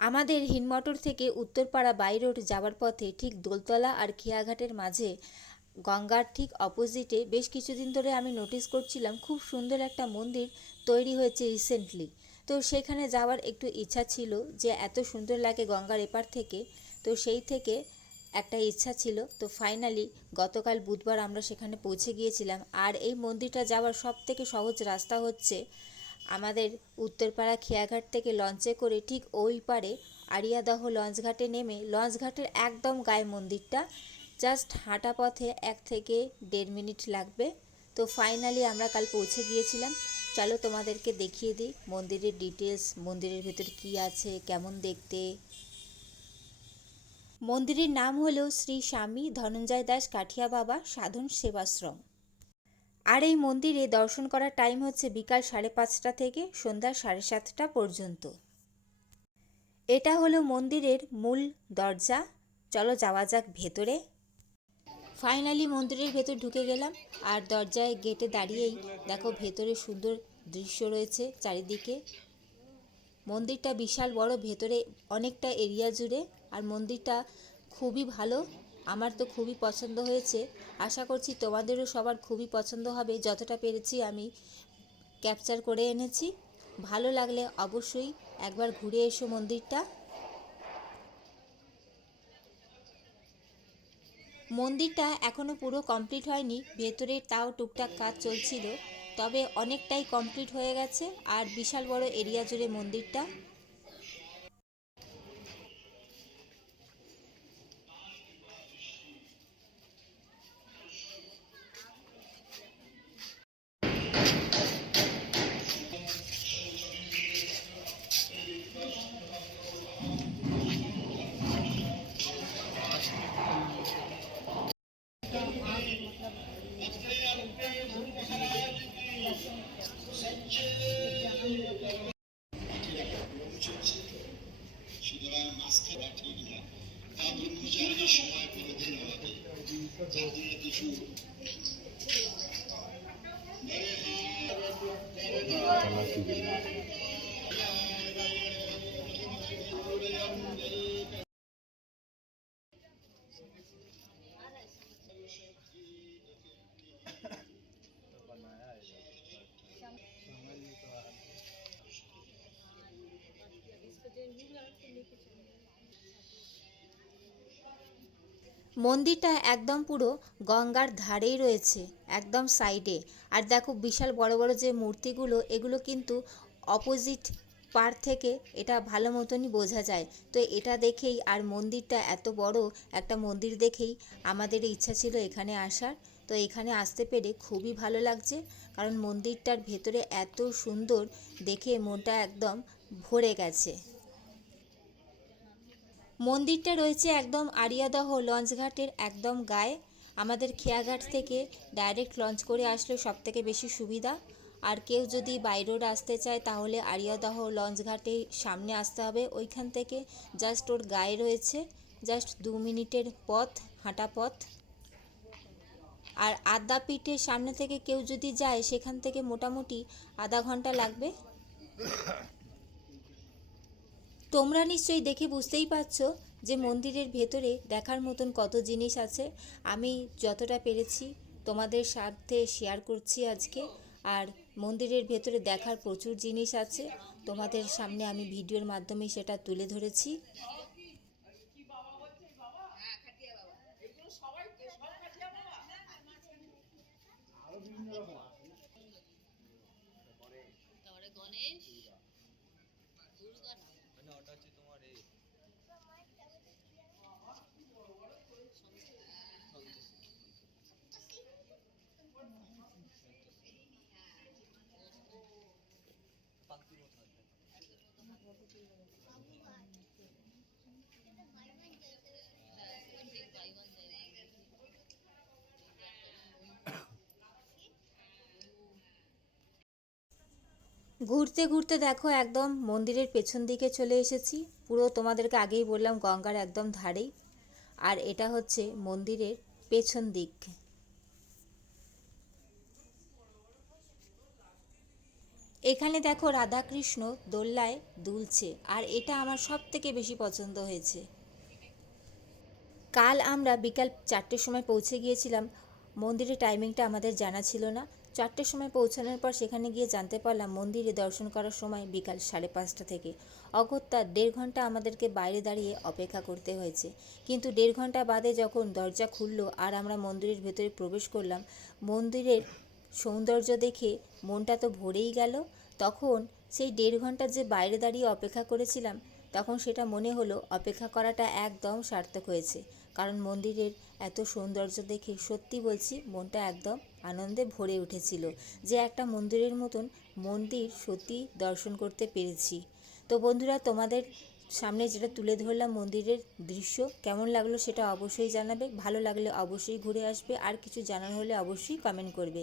আমাদের হিন্দমটর থেকে Uttarpara by road যাওয়ার পথে ঠিক দোলতলা আর খেয়াঘাটের মাঝে গঙ্গার ঠিক অপোজিটে বেশ কিছুদিন ধরে আমি নোটিস করছিলাম খুব সুন্দর একটা মন্দির তৈরি হয়েছে রিসেন্টলি। তো সেখানে যাওয়ার একটু ইচ্ছা ছিল, যে এত সুন্দর লাগে গঙ্গার এপার থেকে। তো সেই থেকে একটা ইচ্ছা ছিল। তো ফাইনালি গতকাল বুধবার আমরা সেখানে পৌঁছে গিয়েছিলাম। আর এই মন্দিরটা যাওয়ার সব থেকে সহজ রাস্তা হচ্ছে আমাদের উত্তরপাড়া খেয়াঘাট থেকে লঞ্চে করে ঠিক ওই পারে আড়িয়াদহ লঞ্চঘাটে নেমে লঞ্চঘাটের একদম গায়ে মন্দিরটা। জাস্ট হাঁটা পথে 1 থেকে 1.5 মিনিট লাগবে। তো ফাইনালি আমরা কাল পৌঁছে গিয়েছিলাম। চলো তোমাদেরকে দেখিয়ে দিই মন্দিরের ডিটেলস, মন্দিরের ভেতর কি আছে, কেমন দেখতে। মন্দিরের নাম হলো শ্রী স্বামী ধনঞ্জয় দাস কাঠিয়া বাবা সাধন সেবাশ্রম। আর এই মন্দিরে দর্শন করার টাইম হচ্ছে বিকাল 5:30 থেকে সন্ধ্যা 7:30 পর্যন্ত। এটা হলো মন্দিরের মূল দরজা। চলো যাওয়া যাক ভেতরে। ফাইনালি মন্দিরের ভেতর ঢুকে গেলাম। আর দরজায় গেটে দাঁড়িয়েই দেখো ভেতরে সুন্দর দৃশ্য রয়েছে চারিদিকে। মন্দিরটা বিশাল বড়, ভেতরে অনেকটা এরিয়া জুড়ে। আর মন্দিরটা খুবই ভালো, আমার তো খুবই পছন্দ হয়েছে। আশা করছি তোমাদেরও সবার খুবই পছন্দ হবে। যতটা পেরেছি আমি ক্যাপচার করে এনেছি। ভালো লাগলে অবশ্যই একবার ঘুরে এসো মন্দিরটা। মন্দিরটা এখনও পুরো কমপ্লিট হয়নি, ভেতরে তাও টুকটাক কাজ চলছিল, তবে অনেকটাই কমপ্লিট হয়ে গেছে। আর বিশাল বড় এরিয়া জুড়ে মন্দিরটা। মন্দিরটা একদম পুরো গঙ্গার ধারেই রয়েছে, একদম সাইডে। আর দেখো বিশাল বড় বড় যে মূর্তিগুলো, এগুলো কিন্তু অপোজিট পার থেকে এটা ভালো মতনই বোঝা যায়। তো এটা দেখেই আর মন্দিরটা এত বড় একটা মন্দির দেখেই আমাদের ইচ্ছা ছিল এখানে আসার। তো এখানে আসতে পেরে খুবই ভালো লাগছে, কারণ মন্দিরটার ভেতরে এত সুন্দর দেখে মনটা একদম ভরে গেছে। মন্দিরটা রয়েছে একদম আড়িয়াদহ লঞ্চঘাটের একদম গায়ে। আমাদের খেয়াঘাট থেকে ডাইরেক্ট লঞ্চ করে আসলে সবথেকে বেশি সুবিধা। আর কেউ যদি বাই রোড আসতে চায় তাহলে আড়িয়াদহ লঞ্চঘাটে সামনে আসতে হবে, ওইখান থেকে জাস্ট ওর গায়ে রয়েছে। জাস্ট 2 মিনিটের পথ, হাঁটা পথ। আর আদ্যাপীঠের সামনে থেকে কেউ যদি যায় সেখান থেকে মোটামুটি আধা ঘন্টা লাগবে। তোমরা নিশ্চয়ই দেখে বুঝতেই পারছো যে মন্দিরের ভেতরে দেখার মতন কত জিনিস আছে। আমি যতটা পেরেছি তোমাদের সাথে শেয়ার করছি আজকে। আর মন্দিরের ভেতরে দেখার প্রচুর জিনিস আছে, তোমাদের সামনে আমি ভিডিওর মাধ্যমে সেটা তুলে ধরেছি। ঘুরতে ঘুরতে দেখো একদম মন্দিরের পেছন দিকে চলে এসেছি। পুরো তোমাদেরকে আগেই বললাম গঙ্গার একদম ধারেই। আর এটা হচ্ছে মন্দিরের পেছন দিক। এখানে দেখো রাধাকৃষ্ণ দোলনায় দুলছে, আর এটা আমার সব থেকে বেশি পছন্দ হয়েছে। কাল আমরা বিকাল 4টের সময় পৌঁছে গিয়েছিলাম। মন্দিরের টাইমিংটা আমাদের জানা ছিল না। 4টের সময় পৌঁছানোর পর সেখানে গিয়ে জানতে পারলাম মন্দিরে দর্শন করার সময় বিকাল 5:30 থেকে। অগত্যা 1.5 ঘন্টা আমাদেরকে বাইরে দাঁড়িয়ে অপেক্ষা করতে হয়েছে। কিন্তু 1.5 ঘন্টা বাদে যখন দরজা খুললো আর আমরা মন্দিরের ভেতরে প্রবেশ করলাম, মন্দিরের সৌন্দর্য দেখে মনটা তো ভরেই গেল। তখন সেই 1.5 ঘন্টা যে বাইরে দাঁড়িয়ে অপেক্ষা করেছিলাম, তখন সেটা মনে হলো অপেক্ষা করাটা একদম সার্থক হয়েছে। কারণ মন্দিরের এত সৌন্দর্য দেখে সত্যি বলছি মনটা একদম আনন্দে ভরে উঠেছিল, যে একটা মন্দিরের মতন মন্দির সত্যি দর্শন করতে পেরেছি। তো বন্ধুরা, তোমাদের সামনে যেটা তুলে ধরলাম মন্দিরের দৃশ্য, কেমন লাগলো সেটা অবশ্যই জানাবে। ভালো লাগলে অবশ্যই ঘুরে আসবে, আর কিছু জানার হলে অবশ্যই কমেন্ট করবে।